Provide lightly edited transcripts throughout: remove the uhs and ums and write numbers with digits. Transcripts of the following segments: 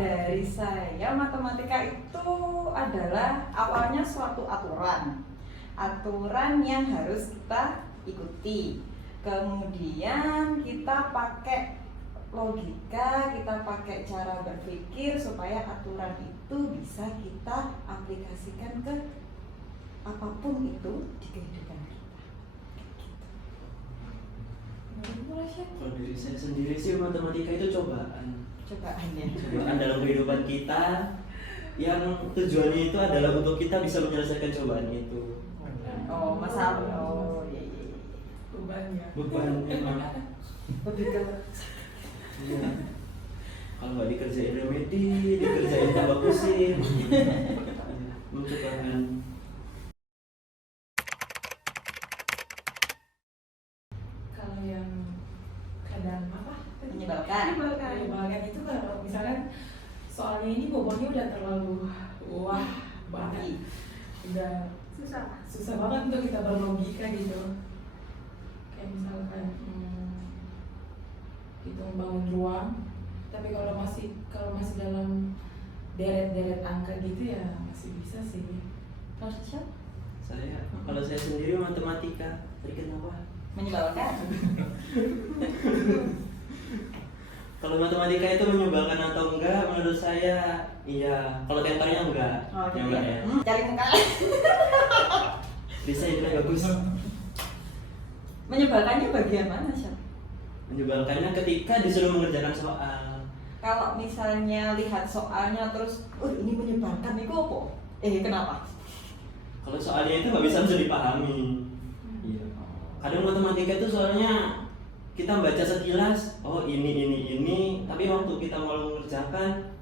dari saya, matematika itu adalah awalnya suatu aturan yang harus kita ikuti. Kemudian kita pakai logika, kita pakai cara berpikir supaya aturan itu bisa kita aplikasikan ke apapun itu di kehidupan kita. Kalau dari saya sendiri sih, matematika itu cobaan dalam kehidupan kita, yang tujuannya itu adalah untuk kita bisa menyelesaikan cobaan itu. Oh, masalah. Oh, iya. Beban emang. Lebih ke Iya. Kalau nggak dikerjain remedi, dikerjain tambah pusing. Mencobaan. Kalau yang kadang menyebalkan itu kalau misalnya soalnya ini bobotnya udah terlalu banget, udah susah banget untuk kita berlogika gitu. Kayak misalkan kita membangun ruang, tapi kalau masih dalam deret angka gitu ya masih bisa sih. kalau siapa? Kalau saya sendiri matematika, tadi kenapa? Menyebalkan. Kalau matematika itu menyebalkan atau enggak? Menurut saya iya. Kalau tempernya enggak. Oh, Ya enggak ya. Cari muka. Bisa itu bagus. Menyebalkannya bagian mana, Syaf? Menyebalkannya ketika disuruh mengerjakan soal. Kalau misalnya lihat soalnya terus, ini menyebalkan itu apa? Kenapa? Kalau soalnya itu nggak bisa dipahami. Iya. Kadang matematika itu soalnya kita baca sekilas, oh ini, tapi waktu kita mau mengerjakan,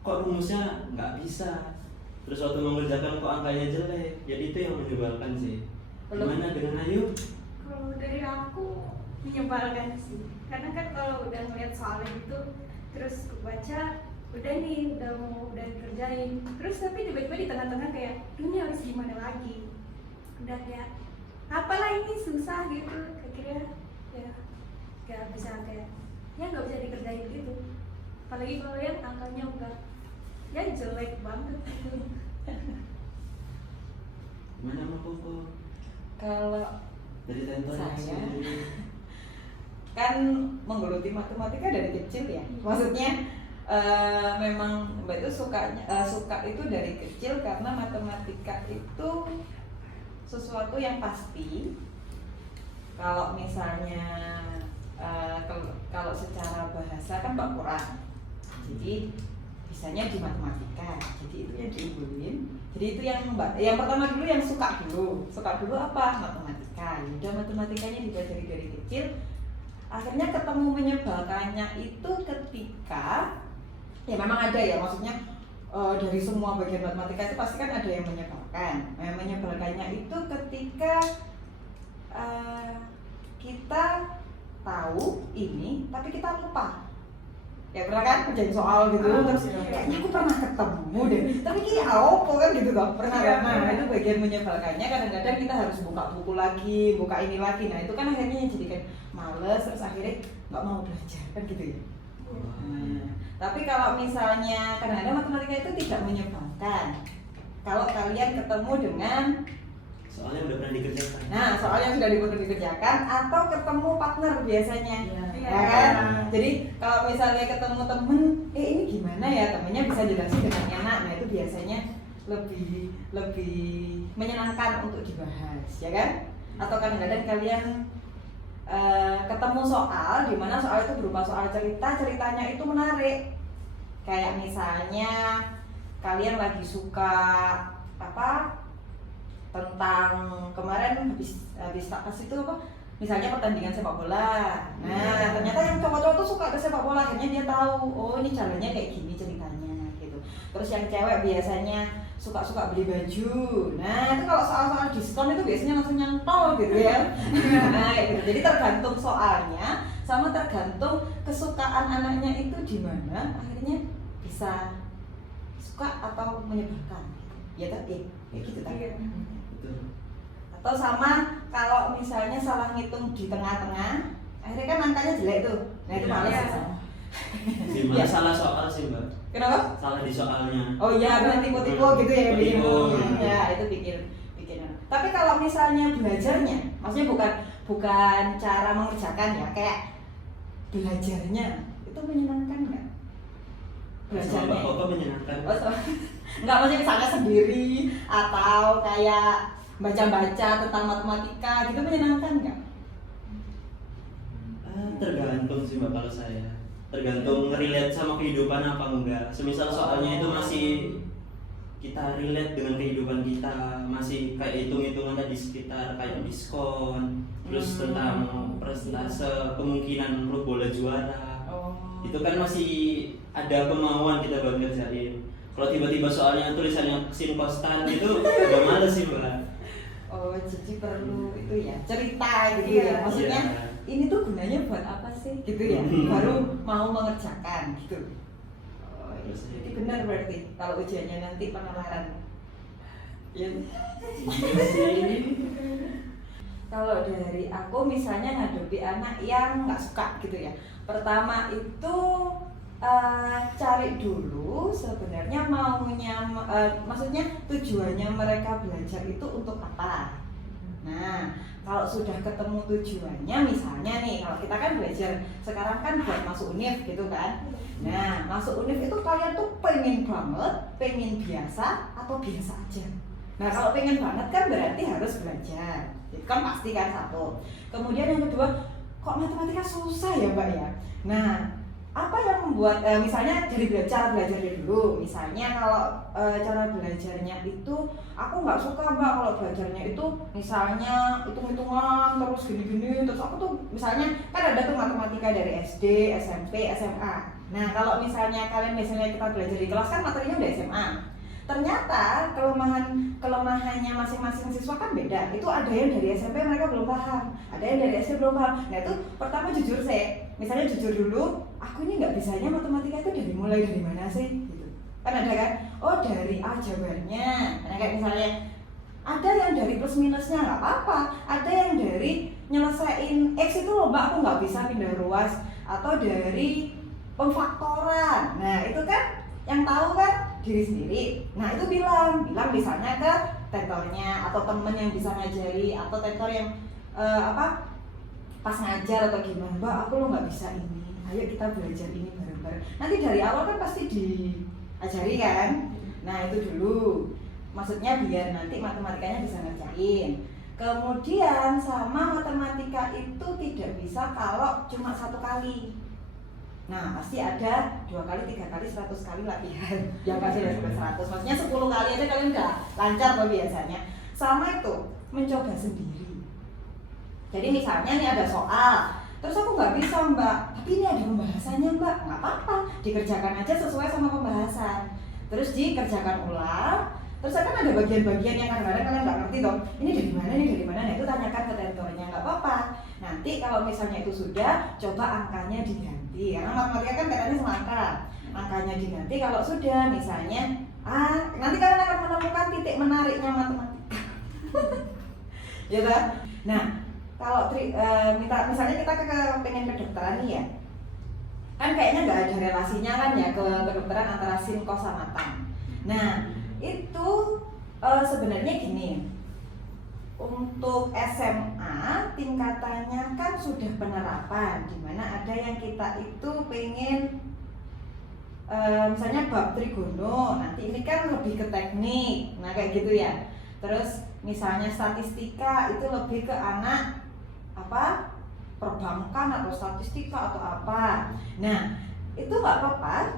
kok rumusnya nggak bisa. Terus waktu mengerjakan kok angkanya jelek. Jadi itu yang menyebalkan sih. Gimana dengan Ayu? Kalau dari aku menyebalkan sih, karena kan kalau udah ngeliat soalnya itu terus baca udah dikerjain, terus tapi tiba-tiba di tengah-tengah kayak dunia harus gimana lagi, udah kayak apalah ini susah gitu, akhirnya ya nggak bisa dikerjain gitu, apalagi kalau yang angkanya udah ya jelek banget gitu. Gimana Mbak Koko? Kalau Dari tentor saya kan menggeluti matematika dari kecil ya, maksudnya memang Mbak itu suka itu dari kecil karena matematika itu sesuatu yang pasti. Kalau misalnya kalau secara bahasa kan bab Quran, jadi bisanya di matematika, jadi itu yang diunggulin. Jadi itu yang pertama dulu yang suka dulu apa? Matematika. Udah matematikanya dipelajari dari kecil. Akhirnya ketemu menyebalkannya itu ketika ya memang ada ya, maksudnya dari semua bagian matematika itu pasti kan ada yang menyebalkan. Yang menyebalkannya itu ketika kita tahu ini tapi kita lupa. Ya pernah kan kerjain soal gitu, terus kayaknya aku pernah ketemu deh, tapi ini apa kan gitu loh, pernah kan? Nah itu bagian menyebalkannya, kadang-kadang kita harus buka buku lagi, buka ini lagi, nah itu kan akhirnya jadikan males, terus akhirnya nggak mau belajar kan gitu ya. Tapi kalau misalnya kadang-kadang matematika itu tidak menyebalkan, kalau kalian ketemu dengan soalnya udah pernah dikerjakan. Nah, soal yang sudah dikerjakan atau ketemu partner biasanya. Iya. Ya kan? Jadi kalau misalnya ketemu temen, ini gimana ya? Temennya bisa jelasin dengan enak. Nah, itu biasanya lebih menyenangkan untuk dibahas, ya kan? Atau kadang-kadang kalian ketemu soal di mana soal itu berupa soal ceritanya itu menarik. Kayak misalnya kalian lagi suka tentang kemarin habis takas itu apa? Misalnya pertandingan sepak bola. Nah, ternyata yang cowok-cowok tuh suka ke sepak bola, akhirnya dia tahu, oh ini jalannya kayak gini ceritanya gitu. Terus yang cewek biasanya suka beli baju. Nah, itu kalau soal-soal diskon itu biasanya langsung nyantol gitu ya. Nah, kayak gitu. Jadi tergantung soalnya sama tergantung kesukaan anaknya itu di mana, akhirnya bisa suka atau menyebalkan. Ya tadi, kayak gitu tadi. Atau sama kalau misalnya salah ngitung di tengah-tengah, akhirnya kan angkanya jelek tuh. Nah itu males. Di mana salah soal sih mbak? Kenapa? Salah di soalnya. Oh iya, benar tipe-tipe gitu ya yang bikin. Tipe. Ya, itu bikin. Tapi kalau misalnya belajarnya, maksudnya bukan cara mengerjakan ya, kayak belajarnya itu menyenangkan nggak? Belajarnya. Sama Bapak menyenangkan. Oh, nggak, maksudnya misalnya sendiri atau kayak baca-baca tentang matematika gitu menyenangkan nggak? Tergantung sih mbak kalau saya. Tergantung relate sama kehidupan apa enggak. Semisal soalnya itu masih kita relate dengan kehidupan kita, masih kayak hitung-hitungan tadi sekitar kayak diskon, terus tentang persentase kemungkinan klub bola juara. Itu kan masih ada kemauan kita buat ngerjain. Kalau tiba-tiba soalnya tulisannya sin kostan itu udah males sih mbak. Oh, jadi perlu itu ya, cerita gitu Iya. ya. Maksudnya Iya. ini tuh gunanya buat apa sih gitu ya? Baru mau mengerjakan gitu. Oh, iya. Jadi benar berarti kalau ujiannya nanti penalaran. Ya. Kalau dari aku misalnya ngadepi anak yang nggak suka gitu ya. Pertama itu cari dulu sebenarnya maunya, maksudnya tujuannya mereka belajar itu untuk apa. Nah, kalau sudah ketemu tujuannya, misalnya nih, kalau kita kan belajar sekarang kan buat masuk univ gitu kan. Nah, masuk univ itu kalian tuh pengen banget, pengen biasa atau biasa aja. Nah, kalau pengen banget kan berarti harus belajar. Itu kan pasti kan satu. Kemudian yang kedua, kok matematika susah ya Mbak ya? Nah, apa yang membuat misalnya dari belajarnya dulu, misalnya kalau cara belajarnya itu aku nggak suka Mbak kalau belajarnya itu misalnya hitung-hitungan terus gini-gini, terus aku tuh misalnya kan ada tuh matematika dari SD, SMP, SMA. Nah kalau misalnya kalian biasanya kita belajar di kelas kan materinya udah SMA. Ternyata kelemahannya masing-masing siswa kan beda. Itu ada yang dari SMP mereka belum paham, ada yang dari SD belum paham. Nah itu pertama jujur sih, misalnya jujur dulu, aku ini nggak bisanya matematika itu mulai dari mana sih? Gitu. Kan ada kan? Oh dari aljabarnya. Nah kayak misalnya ada yang dari plus minusnya nggak apa-apa, ada yang dari nyelesain X itu loh Mbak aku nggak bisa pindah ruas, atau dari pemfaktoran. Nah itu kan yang tahu kan diri sendiri. Nah itu bilang misalnya ke tentornya atau temen yang bisa ngajari atau tentor yang pas ngajar atau gimana, Mbak aku lo nggak bisa ini, ayo kita belajar ini bareng-bareng. Nanti dari awal kan pasti diajari kan. Nah itu dulu, maksudnya biar nanti matematikanya bisa ngerjain. Kemudian sama matematika itu tidak bisa kalau cuma satu kali. Nah pasti ada 2 kali, 3 kali, 100 kali latihan. Yang pasti udah sampai 100, maksudnya 10 kali aja kalian udah lancar loh biasanya. Sama itu, mencoba sendiri. Jadi misalnya nih ada soal, terus aku nggak bisa Mbak, tapi ini ada pembahasannya Mbak, nggak apa-apa, dikerjakan aja sesuai sama pembahasan. Terus dikerjakan ulang, terus kan ada bagian-bagian yang kadang-kadang kalian nggak ngerti dong, ini dari mana, nah itu tanyakan ke tentornya, nggak apa-apa. Nanti kalau misalnya itu sudah, coba angkanya diganti, karena matematika kan katanya sama angkanya diganti. Kalau sudah, misalnya, nanti kalian akan menemukan titik menariknya matematika. Ya kan? Nah, kalau misalnya kita pengen kedokteran nih ya, kan kayaknya nggak ada relasinya kan ya ke kedokteran antara sin, kos, sama tan. Nah itu sebenarnya gini, untuk SMA tingkatannya kan sudah penerapan, dimana ada yang kita itu pengen misalnya bab trigono, nanti ini kan lebih ke teknik, nah kayak gitu ya. Terus misalnya statistika itu lebih ke anak perbankan atau statistika atau apa. Nah itu nggak apa-apa,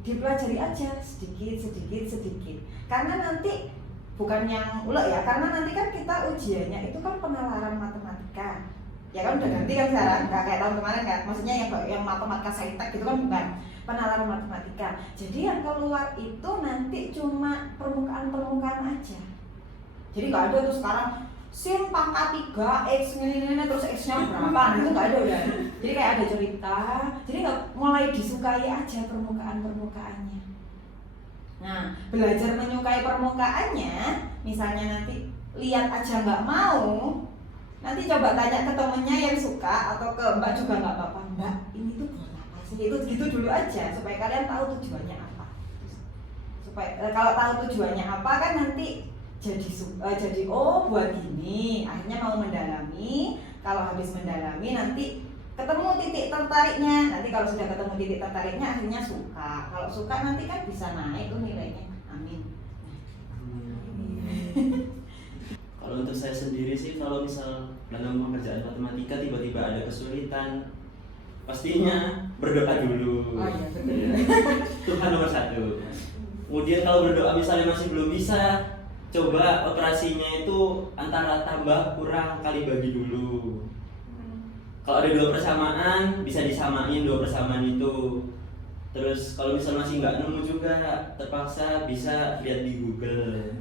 dipelajari aja sedikit. Karena nanti bukan yang ulek ya, karena nanti kan kita ujiannya itu kan penalaran matematika. Ya kan udah ganti kan sekarang, nggak kayak tahun kemarin kan. Maksudnya yang matematika saintek gitu kan bukan penalaran matematika. Jadi yang keluar itu nanti cuma permukaan aja. Jadi nggak ada tuh sekarang sin pangkat 3 x ini terus x-nya berapa, nah itu nggak ada udah. Jadi kayak ada cerita, jadi nggak, mulai disukai aja permukaannya. Nah belajar menyukai permukaannya, misalnya nanti lihat aja nggak mau, nanti coba tanya ke temennya yang suka atau ke Mbak juga nggak apa-apa, Mbak ini tuh buat apa sih? itu gitu dulu aja supaya kalian tahu tujuannya apa. Supaya kalau tahu tujuannya apa kan nanti jadi oh buat gini, akhirnya mau mendalami. Kalau habis mendalami nanti ketemu titik tertariknya. Nanti kalau sudah ketemu titik tertariknya akhirnya suka. Kalau suka nanti kan bisa naik tuh nilainya. Amin. Kalau untuk saya sendiri sih, kalau misal dalam pengerjaan matematika tiba-tiba ada kesulitan, pastinya berdoa dulu. Oh iya betul. Tuhan nomor satu. Kemudian kalau berdoa misalnya masih belum bisa, coba operasinya itu antara tambah kurang kali bagi dulu. Kalau ada 2 persamaan, bisa disamain 2 persamaan itu. Terus kalau misal masih nggak nemu juga, terpaksa bisa lihat di Google.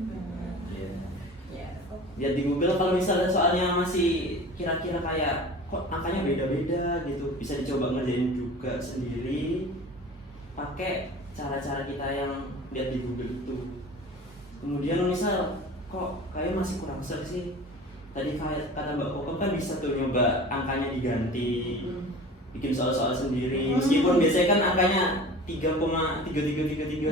Lihat di Google kalau misalnya soalnya masih kira-kira kayak kok angkanya beda-beda gitu, bisa dicoba ngerjain juga sendiri pakai cara-cara kita yang lihat di Google itu. Kemudian misal kok kayak masih kurang serak sih, tadi kayak kata Mbak Koko kan bisa tuh nyoba angkanya diganti, bikin soal-soal sendiri, meskipun biasanya kan angkanya 3,3333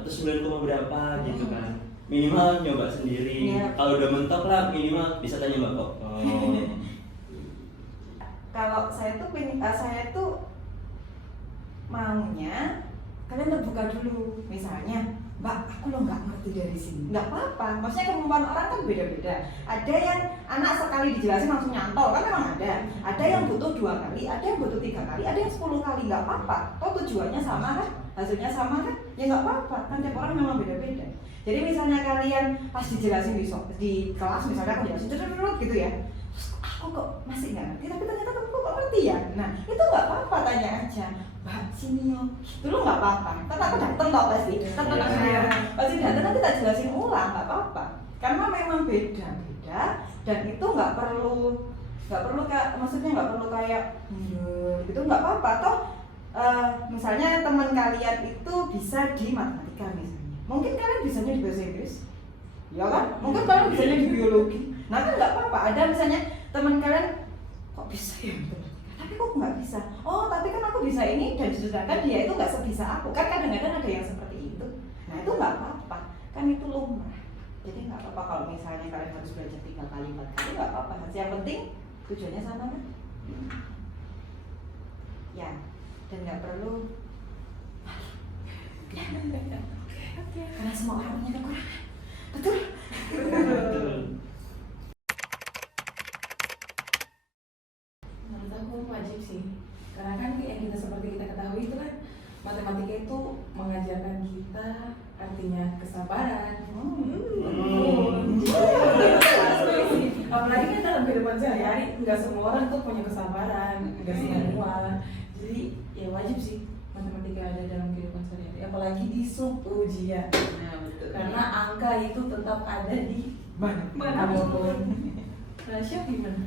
atau 9, berapa gitu kan, minimal nyoba sendiri. Kalau udah mentok lah minimal bisa tanya Mbak Koko. Kalau saya tuh maunya kalian terbuka dulu. Misalnya, Mbak, aku lo nggak ngerti dari sini. Nggak apa-apa. Maksudnya kemampuan orang kan beda-beda. Ada yang anak sekali dijelasin langsung nyantol, kan memang ada. Ada yang butuh 2 kali, ada yang butuh 3 kali, ada yang 10 kali. Nggak apa-apa. Toh tujuannya sama kan? Hasilnya sama kan? Ya nggak apa-apa. Kan tiap orang memang beda-beda. Jadi misalnya kalian pas dijelasin di kelas, misalnya aku jelasin gitu ya. Aku kok masih nggak ngerti, tapi ternyata kamu kok ngerti ya. Nah itu nggak apa-apa, tanya aja, Mbak sini yo, dulu nggak apa-apa. Kan aku dateng kok pasti dateng nanti tak jelasin ulang, nggak apa-apa. Karena memang beda-beda dan itu nggak perlu maksudnya nggak perlu kayak gitu, nggak apa-apa. Toh misalnya teman kalian itu bisa di matematika misalnya, mungkin kalian bisanya di bahasa Inggris, ya kan? Mungkin kalian bisanya di biologi. Nah kan nggak apa-apa. Ada misalnya teman kalian kok bisa ya, tapi kok nggak bisa. Oh tapi kan aku bisa ini, dan sedangkan dia itu nggak sebisa aku. Kan kadang-kadang ada yang seperti itu. Nah itu nggak apa-apa, kan itu lumrah. Jadi nggak apa-apa kalau misalnya kalian harus belajar 3 kali 4 kali, nggak apa-apa. Yang penting tujuannya sama kan? Ya, dan nggak perlu. Ya, karena semua orang punya kekurangan. Betul. Menurut aku wajib sih, karena kan yang kita seperti kita ketahui itu kan matematika itu mengajarkan kita artinya kesabaran. Apalagi kan dalam kehidupan sehari-hari nggak semua orang tuh punya kesabaran, nggak semua. Jadi ya wajib sih matematika ada dalam kehidupan sehari-hari, apalagi di sub ujian. Nah betul. Karena angka itu tetap ada di manapun. Rasya gimana?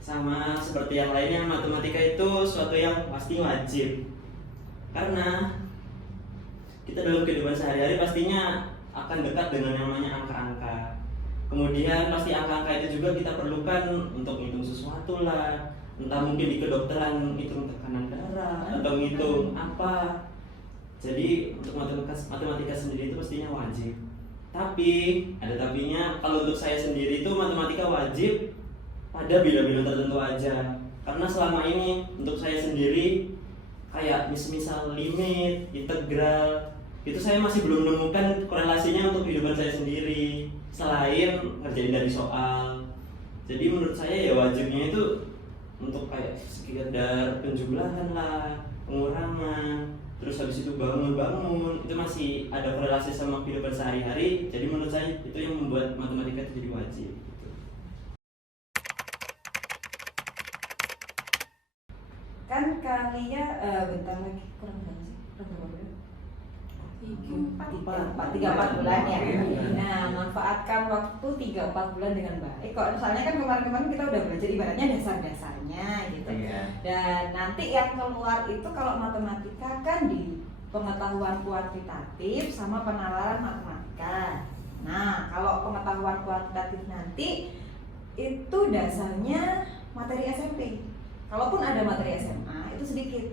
Sama seperti yang lainnya, matematika itu suatu yang pasti wajib. Karena kita dalam kehidupan sehari-hari pastinya akan dekat dengan yang namanya angka-angka. Kemudian pasti angka-angka itu juga kita perlukan untuk menghitung sesuatu lah. Entah mungkin di kedokteran hitung tekanan darah atau menghitung apa. Jadi untuk matematika sendiri itu pastinya wajib. Tapi ada tapinya, kalau untuk saya sendiri itu matematika wajib pada bidang-bidang tertentu aja. Karena selama ini untuk saya sendiri kayak misal limit, integral, itu saya masih belum menemukan korelasinya untuk kehidupan saya sendiri selain ngerjain dari soal. Jadi menurut saya ya wajibnya itu untuk kayak sekedar penjumlahan lah, pengurangan, terus habis itu bangun-bangun, itu masih ada korelasi sama kehidupan sehari-hari. Jadi menurut saya itu yang membuat matematika itu jadi wajib. Kan kalian bentar lagi kurang berapa sih? Kurang berapa? 3-4 bulan ya. Nah, manfaatkan waktu 3-4 bulan dengan baik. Kok misalnya kan kemarin-kemarin kita udah belajar ibaratnya dasar-dasarnya gitu. Dan nanti yang keluar itu kalau matematika kan di pengetahuan kuantitatif sama penalaran matematika. Nah, kalau pengetahuan kuantitatif nanti itu dasarnya materi SMP. Kalaupun ada materi SMA itu sedikit.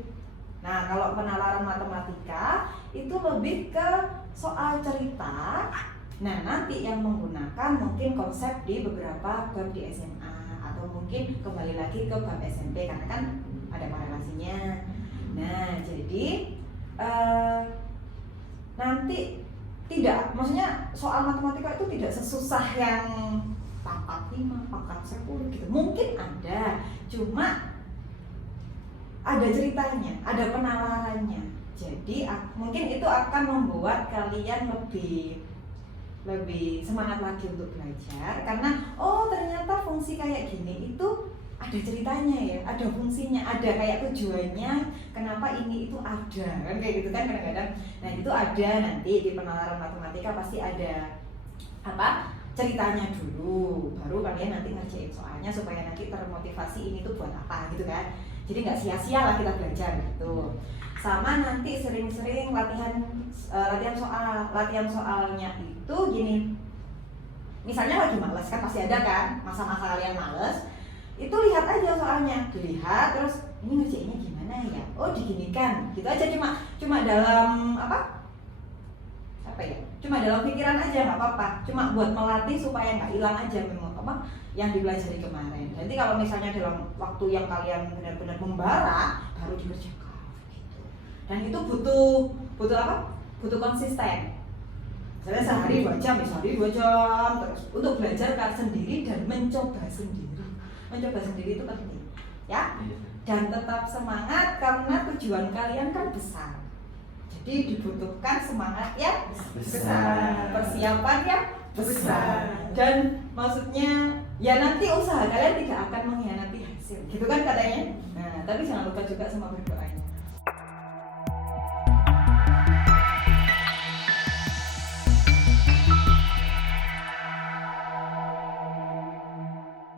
Nah, kalau penalaran matematika itu lebih ke soal cerita. Nah, nanti yang menggunakan mungkin konsep di beberapa bab di SMA atau mungkin kembali lagi ke bab SMP karena kan ada korelasinya. Nah, jadi nanti tidak, maksudnya soal matematika itu tidak sesusah yang pangkat 5, pangkat 10 gitu. Mungkin ada, cuma ada ceritanya, ada penalarannya. Jadi mungkin itu akan membuat kalian lebih semangat lagi untuk belajar karena oh ternyata fungsi kayak gini itu ada ceritanya ya, ada fungsinya, ada kayak tujuannya, kenapa ini itu ada kan kayak gitu kan kadang-kadang. Nah itu ada nanti di penalaran matematika pasti ada apa ceritanya dulu, baru kalian nanti ngerjain soalnya supaya nanti termotivasi ini tuh buat apa gitu kan. Jadi nggak sia-sia lah kita belajar gitu. Sama nanti sering-sering latihan soalnya itu gini. Misalnya lagi males kan pasti ada kan masa-masa kalian males. Itu lihat aja soalnya, dilihat terus ini ngerjainnya gimana ya? Oh diginikan, gitu aja cuma dalam apa ya? Cuma dalam pikiran aja nggak apa-apa. Cuma buat melatih supaya nggak hilang aja memang apa yang dipelajari kemarin. Nanti kalau misalnya dalam waktu yang kalian benar-benar membara baru dikerjakan gitu. Dan itu butuh apa? Butuh konsisten. Misalnya sehari 2 jam, sehari 2 jam terus untuk belajar sendiri dan mencoba sendiri. Mencoba sendiri itu penting, ya. Dan tetap semangat karena tujuan kalian kan besar. Jadi dibutuhkan semangat yang besar, persiapan yang besar. Dan maksudnya ya nanti usaha kalian tidak akan mengkhianati hasil, gitu kan katanya. Nah, tapi jangan lupa juga sama berdoanya.